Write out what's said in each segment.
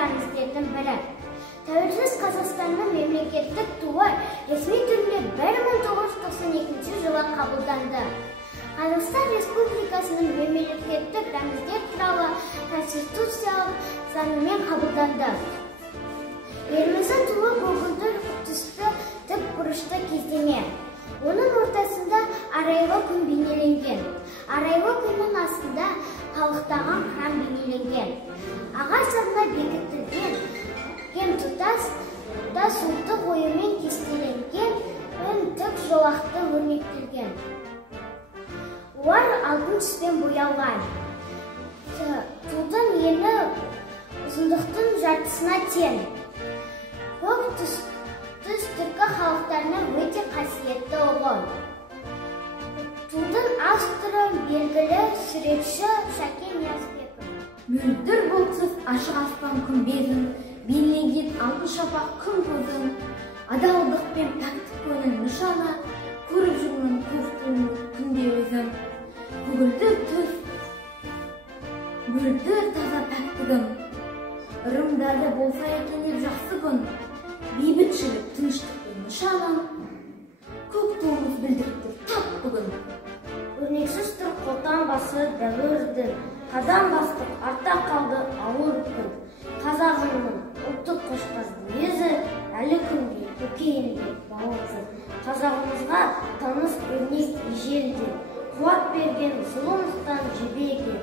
рәміздердің бірі. Тәуелсіз Қазақстанның мемлекеттік туы ресми түрде 1992 жылы қабылданды. Қазақстан Республикасының мемлекеттік рәміздер туралы конституциялық заңымен қабылданды. Еліміздің туы көгілдір түсті тік бұрышты кездеме. Оның ортасында арайлы күн бейнеленген. Арайлы күннің астында қалықтаған храм бейнеленген. Ағаш сыртына бекітілген тұтас ұлттық оюмен кестеленген тік жолақты өрнектелген. Олар алтын түспен боялған. Тудың ені ұзындықтың жартысына тең. Көк түс түркі халықтарына өте қасиетті ұғым. Тудың авторы белгілі суретші Шәкен Ниязбеков. Мөлдір бұлтсыз ашық аспан күмбезін, бейнеленген алтын шапақ күн көзін, адалдық пен пәктік көңіл нышаны, көріп жүрмін көк туымды күнде өзім. Көгілдір түс, мөлдір таза пәктігім, ырымдарды болса екен деп жақсы күн. Бейбітшілік тыныштықтың нышанын, көк туымыз білдіріпті тап бүгін. Өрнексіз тұр қолтан басы дәуірдің, қадам бастық арта қалды ауыр күн. Қазағымның ұлттық қошқардың езі әлі күнге көкейінде бауырсыз. Қазағымызға таныс өрнек ежелден, қуат берген зұлымдықтан жебеген,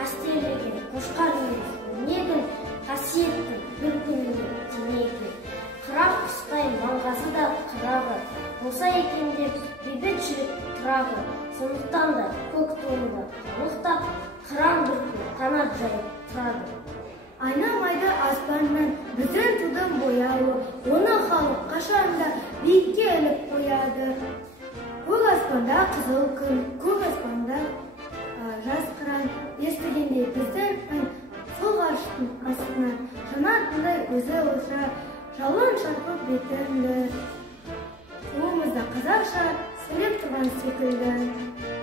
қастерлеген қошқар емес өрнегін, қасиетті бір күніне теңеген. Қырап құстай маңғазы да қырағы, болса екен деп бейбітшілік тұрағы. Сондықтан да көк туымды қалықтап, қыран бүркі қанат жайып тұрады. Айнамайды аспаннан біздің тудың бояуы, оны халық қашанда биікке іліп қояды. Көк аспанда қызыл күн, көк аспанда жас қыран, естігенде біздің сол ғарыштың астынан жанатындай өзі олжа, жалын шарпып бетімді. Туымызда қазақша сөйлеп тұрған секілді.